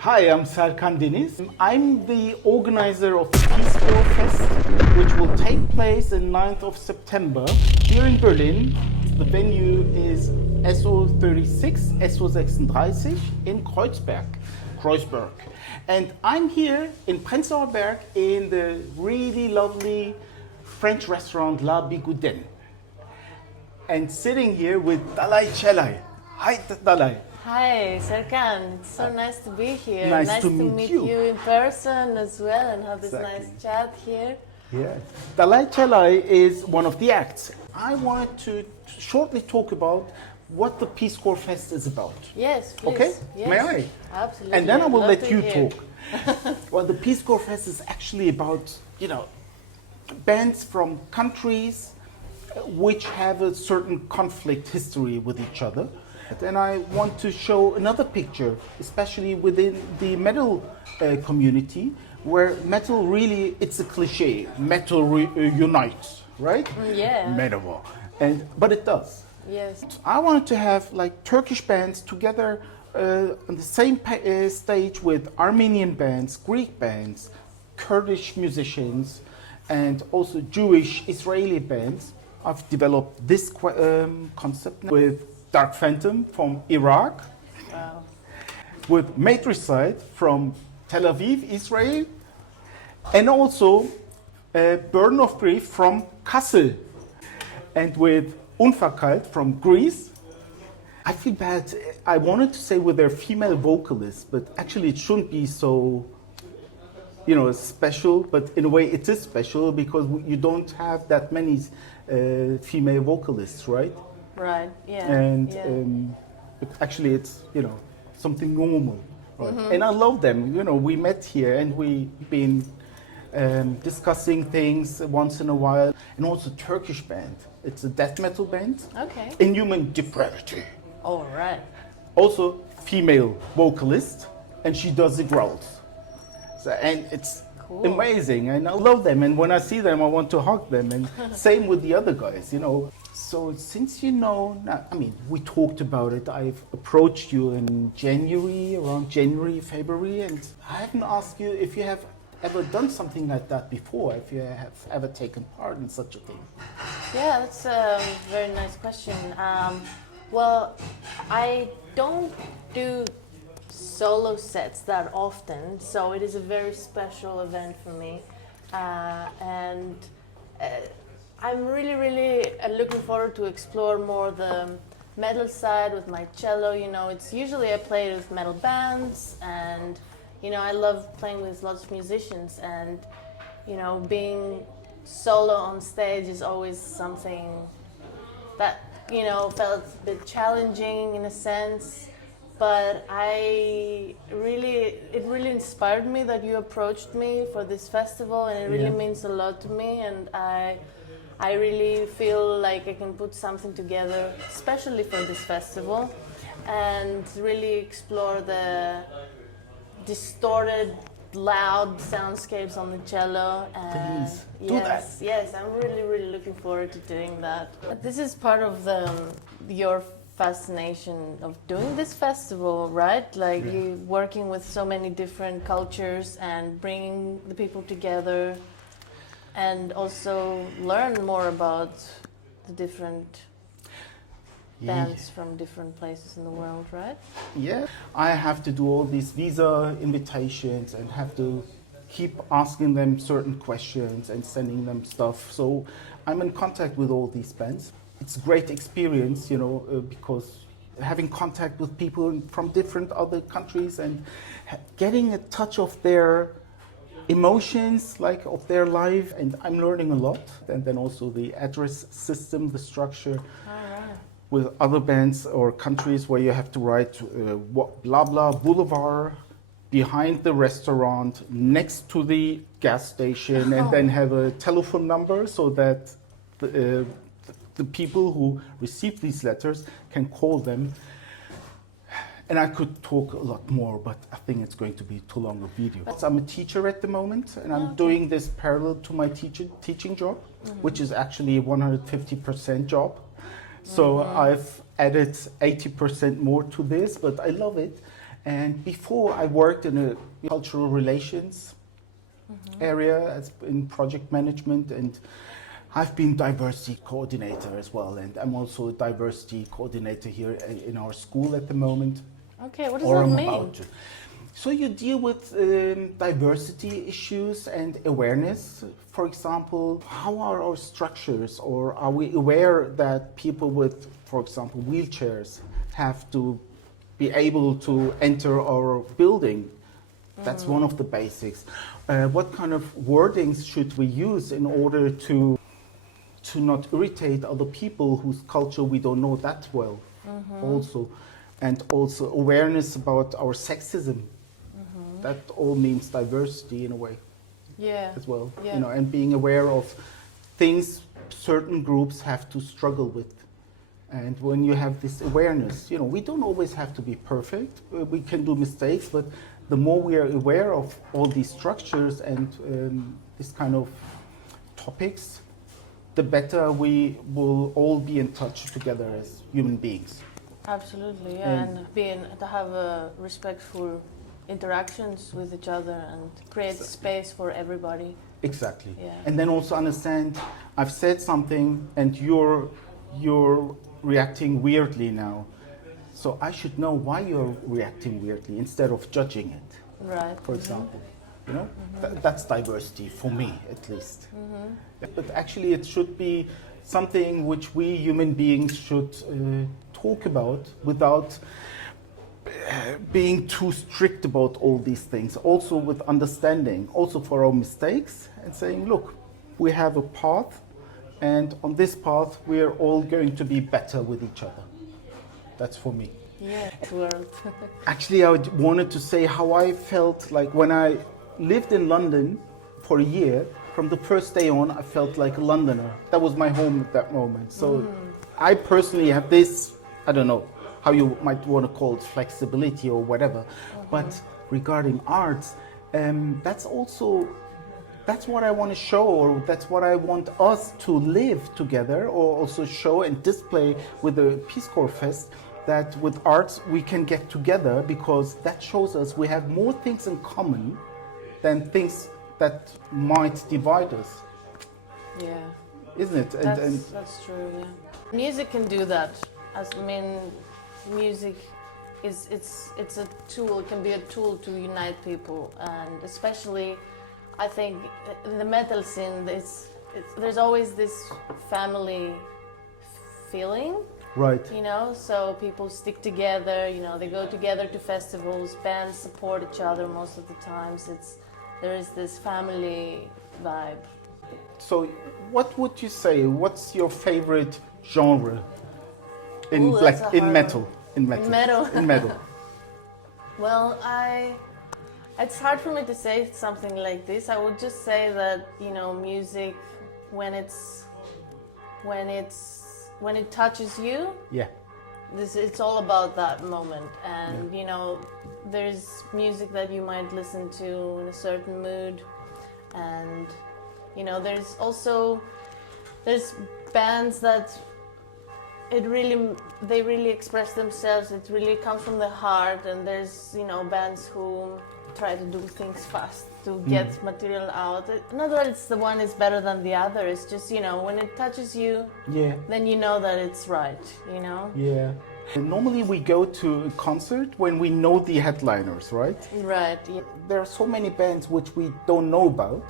Hi, I'm Serkan Deniz. I'm the organizer of the Peacecore Fest, which will take place on 9th of September here in Berlin. The venue is SO36, SO36 in Kreuzberg. And I'm here in Prenzlauer Berg in the really lovely French restaurant La Bigoudène. And sitting here with Dalai Cellai. Hi, Dalai. Hi, Serkan. It's so nice to be here. Nice to meet you in person as well and have this Exactly. nice chat here. Yeah. Dalai Cellai is one of the acts. I wanted to shortly talk about what the Peacecore Fest is about. Yes, please. Okay? Yes. May I? Absolutely. And then I will I'd let love you to hear. talk. Well, the Peacecore Fest is actually about, bands from countries which have a certain conflict history with each other. And I want to show another picture, especially within the metal community, where metal really, it's a cliche, metal unites, right? Yeah. Metal. But it does. Yes. I wanted to have like Turkish bands together on the same stage with Armenian bands, Greek bands, Kurdish musicians, and also Jewish Israeli bands. I've developed this concept with Dark Phantom from Iraq, Wow. with Matricide from Tel Aviv, Israel, and also Burden of Grief from Kassel, and with Unverkalt from Greece. I feel bad. I wanted to say with their female vocalists, but actually it shouldn't be so, special. But in a way, it is special because you don't have that many female vocalists, right? Right, yeah. And yeah. but actually, it's something normal. Right? And I love them. We met here and we've been discussing things once in a while. And also Turkish band. It's a death metal band. Okay. Inhuman Depravity. All right. Also female vocalist, and she does the growls. And it's Cool. amazing, and I love them. And when I see them, I want to hug them. And same with the other guys, So since we talked about it. I've approached you in around January, February, and I haven't asked you if you have ever done something like that before, if you have ever taken part in such a thing. Yeah, that's a very nice question. Well, I don't do solo sets that often, so it is a very special event for me. And I'm really, really looking forward to explore more the metal side with my cello. It's usually I play with metal bands, and I love playing with lots of musicians, and being solo on stage is always something that felt a bit challenging in a sense. But it really inspired me that you approached me for this festival, and it really means a lot to me, and I really feel like I can put something together, especially for this festival, and really explore the distorted, loud soundscapes on the cello. And Please, do that. Yes, I'm really, really looking forward to doing that. But this is part of your fascination of doing this festival, right? Like you working with so many different cultures and bringing the people together, and also learn more about the different bands from different places in the world, right? Yeah, I have to do all these visa invitations and have to keep asking them certain questions and sending them stuff. So I'm in contact with all these bands. It's a great experience, because having contact with people from different other countries and getting a touch of their emotions, like of their life, and I'm learning a lot. And then also the address system, the structure. All right. With other bands or countries where you have to write blah blah boulevard behind the restaurant next to the gas station, and then have a telephone number so that the people who receive these letters can call them. And I could talk a lot more, but I think it's going to be too long a video. I'm a teacher at the moment, and I'm doing this parallel to my teaching job, which is actually a 150% job. So I've added 80% more to this, but I love it. And before I worked in a cultural relations area as in project management, and I've been diversity coordinator as well, and I'm also a diversity coordinator here in our school at the moment. Okay, what does Or that I'm mean? about to. So you deal with diversity issues and awareness. For example, how are our structures, or are we aware that people with, for example, wheelchairs have to be able to enter our building? That's one of the basics. What kind of wordings should we use in order to not irritate other people whose culture we don't know that well? Also, and also awareness about our sexism. That all means diversity in a way as well. Yeah. You know, and being aware of things certain groups have to struggle with. And when you have this awareness, you know, we don't always have to be perfect. We can do mistakes, but the more we are aware of all these structures and this kind of topics, the better we will all be in touch together as human beings. Absolutely, yeah, and to have respectful interactions with each other and create space for everybody. Exactly. Yeah. And then also understand, I've said something and you're reacting weirdly now. So I should know why you're reacting weirdly instead of judging it. Right. For example, you know, that's diversity for me at least. But actually it should be something which we human beings should talk about without being too strict about all these things. Also with understanding, also for our mistakes, and saying, look, we have a path, and on this path we are all going to be better with each other. That's for me. Yeah, world. Actually, I wanted to say how I felt like when I lived in London for a year. From the first day on, I felt like a Londoner. That was my home at that moment. So I personally have this, I don't know how you might want to call it, flexibility or whatever. But regarding arts, that's what I want to show, or that's what I want us to live together, or also show and display with the Peacecore Fest, that with arts we can get together, because that shows us we have more things in common than things that might divide us. Yeah. Isn't it? That's true, yeah. Music can do that. Music it's a tool, it can be a tool to unite people, and especially I think in the metal scene there's always this family feeling. Right. You know, so people stick together, you know, they go together to festivals, bands support each other most of the times. There is this family vibe. So what would you say, what's your favorite genre in Ooh, that's a hard metal? one. In metal. In metal. In metal. Well, it's hard for me to say something like this. I would just say that, you know, music when it touches you, Yeah. it's all about that moment. And you know, there's music that you might listen to in a certain mood, and you know, there's bands that they really express themselves. It really comes from the heart, and there's, you know, bands who try to do things fast to get material out. Not that it's the one is better than the other. It's just, you know, when it touches you, then you know that it's right, you know? Yeah. And normally we go to a concert when we know the headliners, right? Right. Yeah. There are so many bands which we don't know about,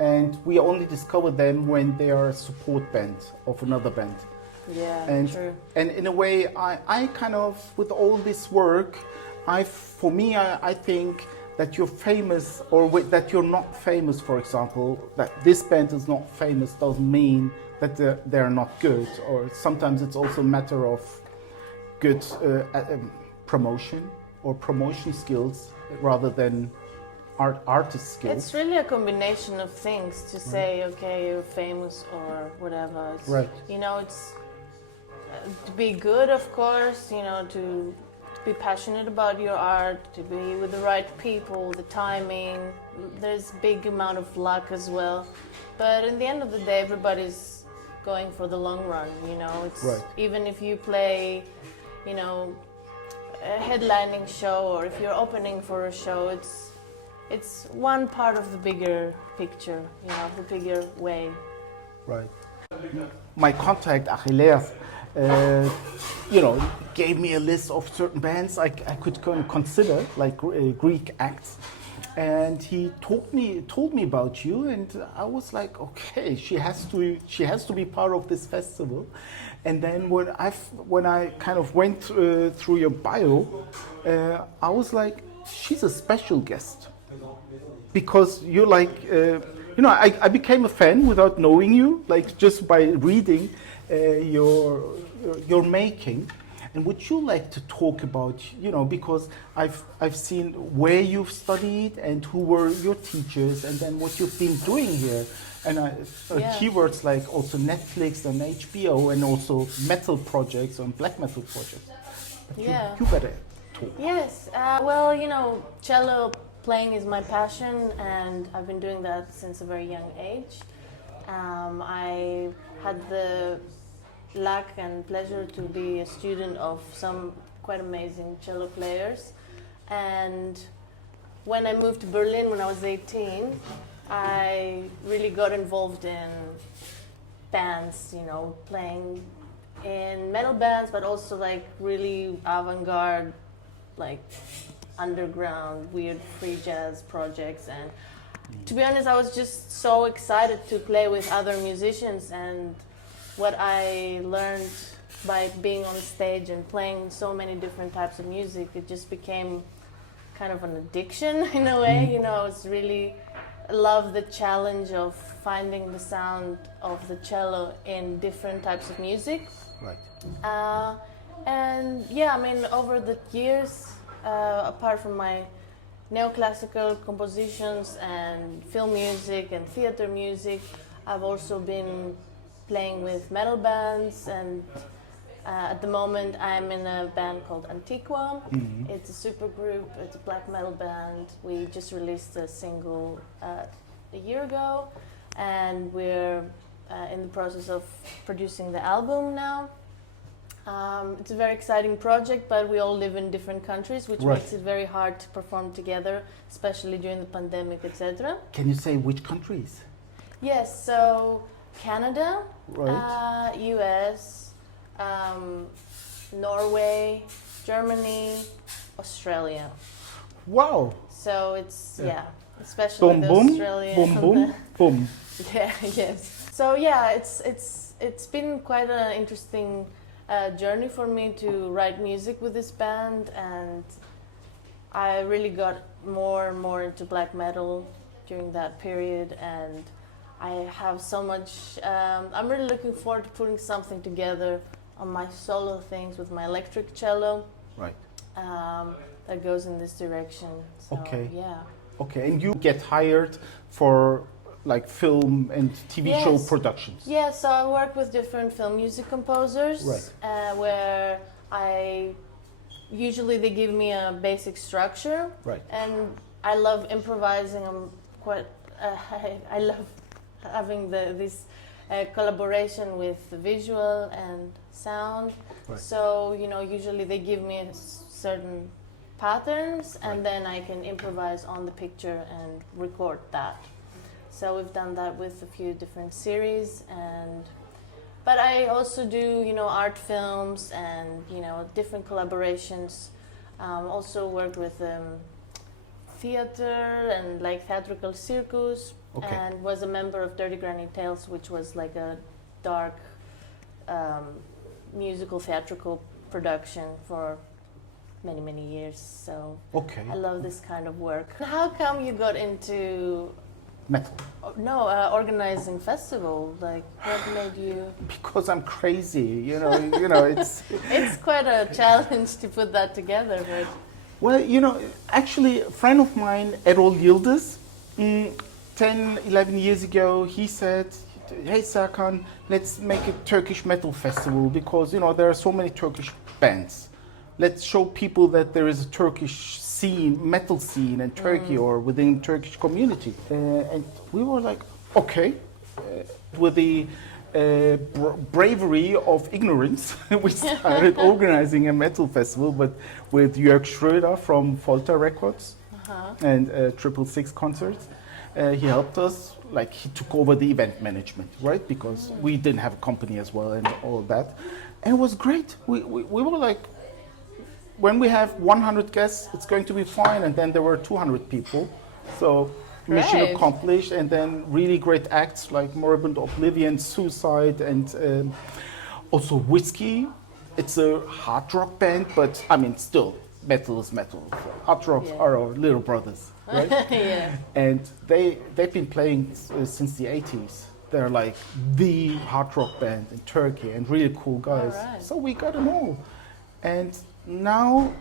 and we only discover them when they are a support band of another band. Yeah, true. And in a way, I kind of, with all this work, I think that you're famous or that you're not famous, for example, that this band is not famous doesn't mean that they're not good. Or sometimes it's also a matter of good promotion or promotion skills rather than artist skills. It's really a combination of things to say, okay, you're famous or whatever. Right. You know, it's to be good, of course, you know, to be passionate about your art, to be with the right people, the timing. There's a big amount of luck as well. But in the end of the day, everybody's going for the long run, you know. It's right. Even if you play, you know, a headlining show or if you're opening for a show, it's one part of the bigger picture, you know, the bigger way. Right. My contact, Achilles, you know, gave me a list of certain bands I could consider, like Greek acts. And he told me about you, and I was like, okay, she has to be part of this festival. And then when I kind of went through your bio, I was like, she's a special guest because you're like, you know, I became a fan without knowing you, like just by reading your making. And would you like to talk about, you know, because I've seen where you've studied and who were your teachers, and then what you've been doing here, and keywords like also Netflix and HBO, and also metal projects and black metal projects. But you better talk. Yes, well, you know, cello playing is my passion, and I've been doing that since a very young age. I had the luck and pleasure to be a student of some quite amazing cello players, and when I moved to Berlin when I was 18, I really got involved in bands, you know, playing in metal bands, but also like really avant-garde, like underground, weird free jazz projects. And to be honest, I was just so excited to play with other musicians, and what I learned by being on stage and playing so many different types of music, it just became kind of an addiction in a way. You know, it's really love the challenge of finding the sound of the cello in different types of music. Right. And yeah, I mean, over the years, apart from my neoclassical compositions and film music and theater music, I've also been playing with metal bands, and at the moment I'm in a band called Antiqua. Mm-hmm. It's a super group, it's a black metal band. We just released a single a year ago, and we're in the process of producing the album now. It's a very exciting project, but we all live in different countries, which makes it very hard to perform together, especially during the pandemic, etc. Can you say which countries? Yes, so Canada, right. US, Norway, Germany, Australia. Wow. So it's, especially the Australian. Boom, boom, boom. Yeah, yes. So yeah, it's been quite an interesting journey for me to write music with this band, and I really got more and more into black metal during that period, and I have so much, I'm really looking forward to putting something together on my solo things with my electric cello. Right. That goes in this direction. So, okay. Yeah. Okay, and you get hired for like film and TV show productions? Yeah, so I work with different film music composers, right. Where usually they give me a basic structure, right. And I love improvising. I'm quite, I love having this collaboration with visual and sound. Right. So, you know, usually they give me certain patterns, and then I can improvise on the picture and record that. So we've done that with a few different series, but I also do, you know, art films and, you know, different collaborations. Also worked with theater and like theatrical circus, and was a member of Dirty Granny Tales, which was like a dark musical theatrical production for many, many years. So I love this kind of work. How come you got into metal? Organizing festival. Like, what made you? Because I'm crazy, you know, it's it's quite a challenge to put that together, but. Well, you know, actually, a friend of mine, Erol Yildiz, 10, 11 years ago, he said, hey, Serkan, let's make a Turkish metal festival because, you know, there are so many Turkish bands. Let's show people that there is a Turkish scene, metal scene in Turkey or within Turkish community. And we were like, okay. With the bravery of ignorance, we started organizing a metal festival, but with Jörg Schröder from Folter Records and 666 Concerts. He helped us, like he took over the event management, right? Because we didn't have a company as well and all that. And it was great. We were like, when we have 100 guests, it's going to be fine. And then there were 200 people. So mission Great. accomplished. And then really great acts like Moribund Oblivion, Suicide, and also Whiskey. It's a hard rock band, but I mean, still, metal is metal. So hard rocks are our little brothers, right? Yeah. And they've been playing since the 80s. They're like the hard rock band in Turkey and really cool guys. All right. So we got them all. And now,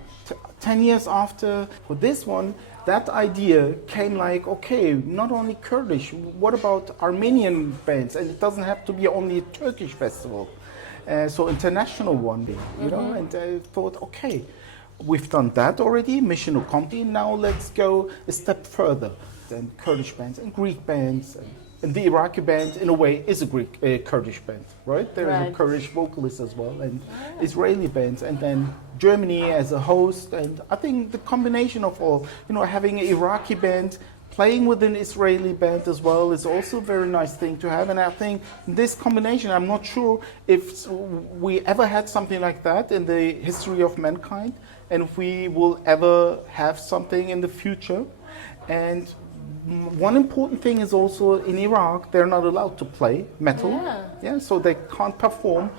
10 years after, for this one, that idea came like, okay, not only Kurdish, what about Armenian bands? And it doesn't have to be only a Turkish festival. So international one, you know, and I thought, okay, we've done that already, mission accomplished, now let's go a step further. Then Kurdish bands and Greek bands, and the Iraqi band, in a way, is a Kurdish band, right? There is a Kurdish vocalist as well, and Israeli bands, and then Germany as a host, and I think the combination of all, you know, having an Iraqi band playing with an Israeli band as well is also a very nice thing to have, and I think this combination, I'm not sure if we ever had something like that in the history of mankind, and if we will ever have something in the future. And one important thing is also in Iraq, they're not allowed to play metal, so they can't perform.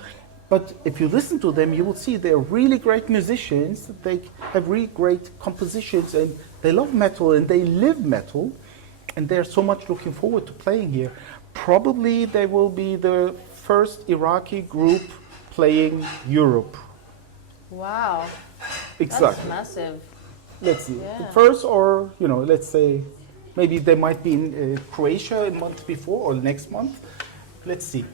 But if you listen to them, you will see they're really great musicians. They have really great compositions, and they love metal and they live metal, and they're so much looking forward to playing here. Probably they will be the first Iraqi group playing Europe. Wow. Exactly. That's massive. Let's see. Yeah. The first, or you know, let's say maybe they might be in Croatia a month before or next month. Let's see.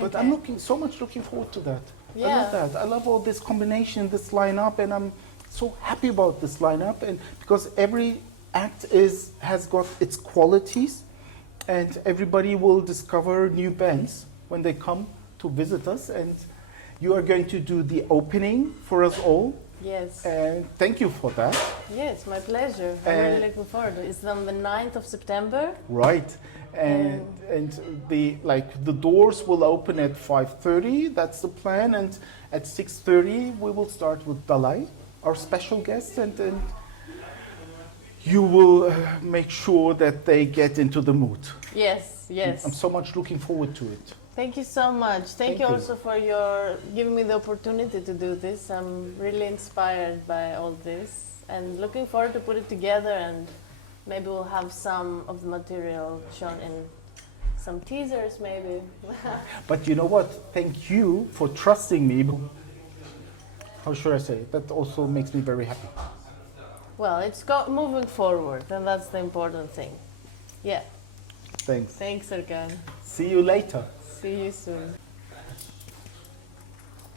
But I'm so much looking forward to that. I love that. I love all this combination, this lineup, and I'm so happy about this lineup. And because every act has got its qualities, and everybody will discover new bands when they come to visit us. And you are going to do the opening for us all. Yes. And thank you for that. Yes, my pleasure. I'm really looking forward to it. It's on the 9th of September. Right. And the doors will open at 5:30. That's the plan. And at 6:30 we will start with Dalai, our special guest, and then you will make sure that they get into the mood. Yes, yes. I'm so much looking forward to it. Thank you so much. Thank you also for giving me the opportunity to do this. I'm really inspired by all this and looking forward to put it together, and maybe we'll have some of the material shown in some teasers maybe. But you know what? Thank you for trusting me. How should I say it? That also makes me very happy. Well, it's moving forward, and that's the important thing. Yeah. Thanks. Thanks, Erkan. See you later. See you soon.